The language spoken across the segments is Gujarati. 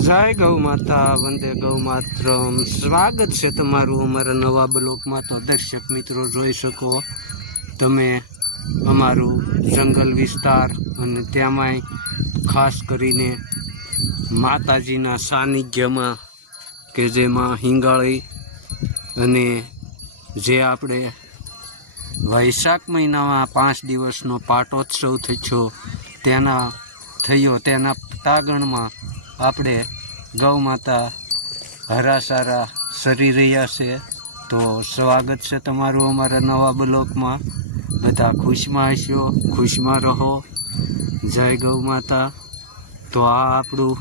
જય ગૌ માતા, વંદે ગૌ માતરમ। સ્વાગત છે તમારું અમારા નવા બ્લોકમાં। તો દર્શક મિત્રો જોઈ શકો તમે અમારું જંગલ વિસ્તાર અને ત્યાંમાંય ખાસ કરીને માતાજીના સાનિધ્યમાં કે જેમાં હિંગાળી અને જે આપણે વૈશાખ મહિનામાં 5 દિવસનો પાટોત્સવ થયો તેના તાગણમાં આપણે ગૌ માતા હરાસારા સરી રહ્યા છે। તો સ્વાગત છે તમારું અમારા નવા બ્લોકમાં। બધા ખુશમાં હશો, ખુશમાં રહો। જય ગૌ માતા। તો આ આપણું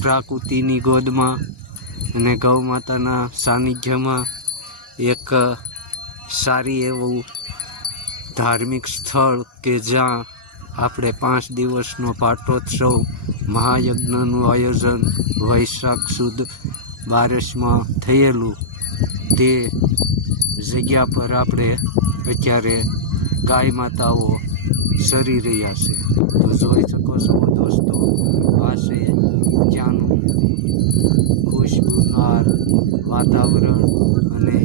પ્રાકૃતિની ગોદમાં અને ગૌ માતાના સાનિધ્યમાં એક સારી એવું ધાર્મિક સ્થળ કે જ્યાં આપણે 5 દિવસનો પાટોત્સવ મહાયજ્ઞનું આયોજન વૈશાખ સુદ 12માં થયેલું તે જગ્યા પર આપણે અત્યારે ગાય માતાઓ સરી રહ્યા છે। તો જોઈ શકો છો દોસ્તો, આ છે ત્યાંનું ખુશબૂનાર વાતાવરણ અને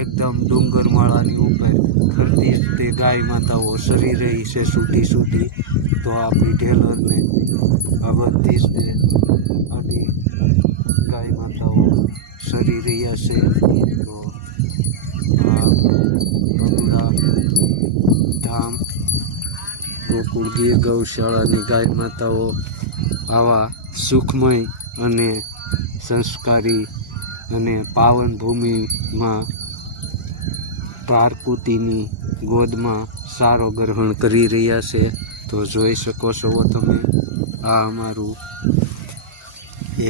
એકદમ ડુંગરમાળાની ઉપર ફરતી તે ગાય માતાઓ સરી રહી છે છૂટી। તો આપણી ટેલરને આ બધી જ આપણી ગાય માતાઓ સરી રહ્યા છે। તો આ ભગુડા ધામ ગોકુળ ગીર ગૌશાળાની ગાય માતાઓ આવા સુખમય અને સંસ્કારી અને પાવન ભૂમિમાં પ્રકૃતિની ગોદમાં સારો ગ્રહણ કરી રહ્યા છે। તો જોઈ શકો છો તમે, આ અમારું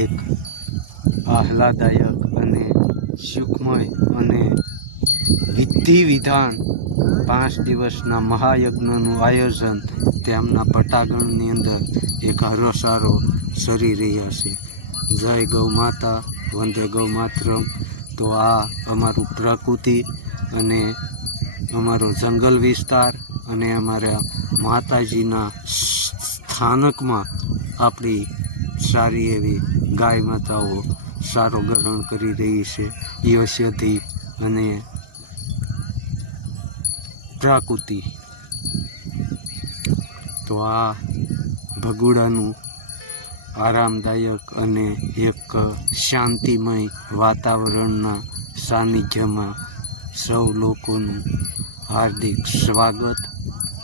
એક આહલાદાયક અને સુખમય અને વિધિ વિધાન 5 દિવસના મહાયજ્ઞનું આયોજન તેમના પટાગણની અંદર એક હરોસારો સરી રહ્યા છે। જય ગૌ માતા, વંદે ગૌ માતરમ। તો આ અમારું પ્રકૃતિ અને અમારો જંગલ વિસ્તાર અને અમારા માતાજીના સ્થાનકમાં આપણી સારી એવી ગાય માતાઓ સારો ગ્રહણ કરી રહી છે યશથી અને પ્રકૃતિ। તો આ ભગુડાનું આરામદાયક અને એક શાંતિમય વાતાવરણના સાનિધ્યમાં સૌ લોકોનું હાર્દિક સ્વાગત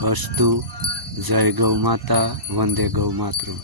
અસ્તુ। જય ગૌ માતા, વંદે ગૌ માતરમ।